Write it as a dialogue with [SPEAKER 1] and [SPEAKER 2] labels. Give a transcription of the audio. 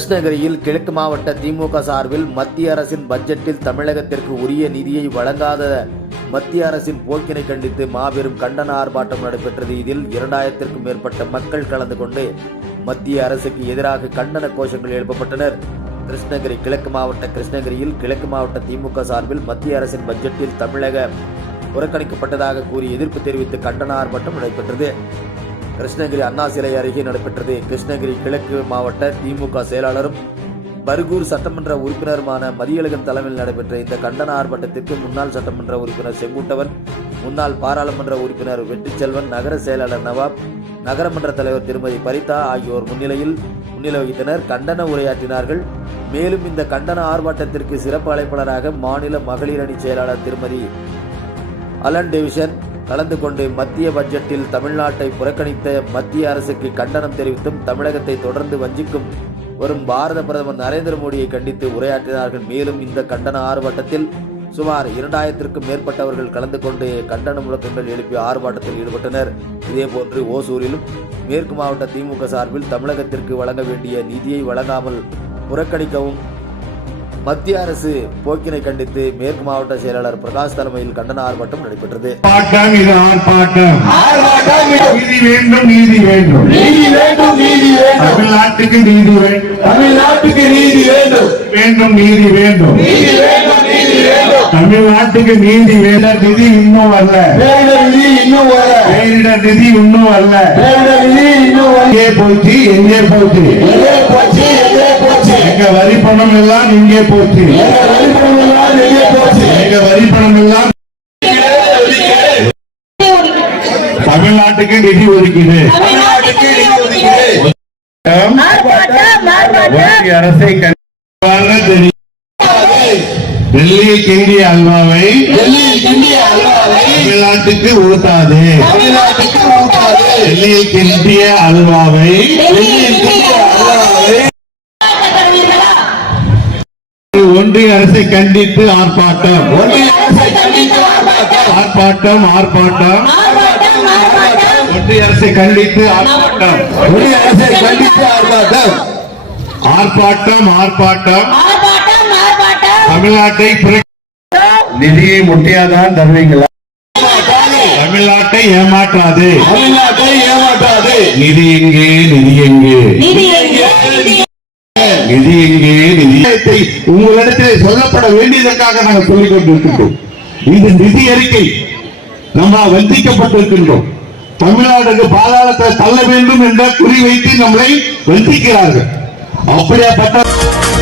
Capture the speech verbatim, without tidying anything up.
[SPEAKER 1] கிருஷ்ணகிரியில் கிழக்கு மாவட்ட திமுக சார்பில் மத்திய அரசின் பட்ஜெட்டில் தமிழகத்திற்கு உரிய நிதியை வழங்காத மத்திய அரசின் போக்கினை கண்டித்து மாபெரும் கண்டன ஆர்ப்பாட்டம் நடைபெற்றது. இதில் இரண்டாயிரத்திற்கும் மேற்பட்ட மக்கள் கலந்து கொண்டு மத்திய அரசுக்கு எதிராக கண்டன கோஷங்கள் எழுப்பப்பட்டனர். கிருஷ்ணகிரி கிழக்கு மாவட்ட கிருஷ்ணகிரியில் கிழக்கு மாவட்ட திமுக சார்பில் மத்திய அரசின் பட்ஜெட்டில் தமிழக புறக்கணிக்கப்பட்டதாக கூறி எதிர்ப்பு தெரிவித்து கண்டன ஆர்ப்பாட்டம் நடைபெற்றது. கிருஷ்ணகிரி அண்ணா சிலை அருகே நடைபெற்றது. கிருஷ்ணகிரி கிழக்கு மாவட்ட திமுக செயலாளரும் பர்கூர் சட்டமன்ற உறுப்பினருமான மதியழகன் தலைமையில் நடைபெற்ற இந்த கண்டன ஆர்ப்பாட்டத்திற்கு முன்னாள் சட்டமன்ற உறுப்பினர் செங்குட்டவன், முன்னாள் பாராளுமன்ற உறுப்பினர் வெற்றிச்செல்வன், நகர செயலாளர் நவாப், நகரமன்ற தலைவர் திருமதி பரிதா ஆகியோர் முன்னிலையில் முன்னிலை வகித்தனர். கண்டன உரையாற்றினார்கள். மேலும் இந்த கண்டன ஆர்ப்பாட்டத்திற்கு சிறப்பு அழைப்பாளராக மாநில மகளிர் அணி செயலாளர் திருமதி அலன் டேவிசன் கலந்து கொண்டு மத்திய பட்ஜெட்டில் தமிழ்நாட்டை புறக்கணித்த மத்திய அரசுக்கு கண்டனம் தெரிவித்தும் தமிழகத்தை தொடர்ந்து வஞ்சிக்கும் வரும் பாரத பிரதமர் நரேந்திர மோடியை கண்டித்து உரையாற்றினார்கள். மேலும் இந்த கண்டன ஆர்ப்பாட்டத்தில் சுமார் இரண்டாயிரத்திற்கும் மேற்பட்டவர்கள் கலந்து கொண்டு கண்டன முழக்கங்கள் எழுப்பி ஆர்ப்பாட்டத்தில் ஈடுபட்டனர். இதேபோன்று ஓசூரிலும் மேற்கு மாவட்ட திமுக சார்பில் தமிழகத்திற்கு வழங்க வேண்டிய நிதியை வழங்காமல் புறக்கணிக்கவும் மத்திய அரசு போக்கினை கண்டித்து மேற்கு மாவட்ட செயலாளர் பிரகாஷ் தலைமையில் கண்டன ஆர்ப்பாட்டம் நடைபெற்றது.
[SPEAKER 2] தமிழ்நாட்டுக்கு நீதி வேண்டும், தமிழ்நாட்டுக்கு நீதி வேண்டும், வேண்டும் நீதி வேண்டும், தமிழ்நாட்டுக்கு நீதி வேண்டாம். நிதி இன்னும் வரல, நிதி இன்னும் வரல, பேரிடர் நிதி இன்னும் வரல, இன்னும் எங்கே போச்சு, எங்கே போச்சு, எங்க வரி பணம் எல்லாம் இங்கே போச்சு, எங்க வரி பணம் எல்லாம் தமிழ்நாட்டுக்கு நிதி ஒதுக்கீடு. அரசை தெரியும். டெல்லி கிண்டிய அல்வாவை தமிழ்நாட்டுக்கு ஊட்டாது, டெல்லி கிண்டிய அல்வாவை ஒன்றிய அரசை கண்டித்து ஆர்ப்பாட்டம், ஆர்ப்பாட்டம் ஆர்ப்பாட்டம் ஒன்றிய அரசை கண்டித்து ஆர்ப்பாட்டம், ஒன்றிய அரசை கண்டித்து ஆர்ப்பாட்டம், ஆர்ப்பாட்டம் ஆர்ப்பாட்டம் தமிழ்நாட்டை நிதியை முட்டியாதான் தருவீங்களா? தமிழ்நாட்டை ஏமாற்றாது, தமிழ்நாட்டை ஏமாற்றாது. நிதி எங்கே, நிதி எங்கே, நிதி எங்கே, நிதியத்தை உங்களிடத்தில் சொல்லப்பட வேண்டியதற்காக நாங்கள் சொல்லிக் கொண்டிருக்கின்றோம். இது நிதி அறிக்கை. நம்ம வஞ்சிக்கப்பட்டிருக்கின்றோம். தமிழ்நாட்டுக்கு பாதாளத்தை தள்ள வேண்டும் என்ற குறி வைத்து நம்மளை வஞ்சிக்கிறார்கள். அப்படியாப்பட்ட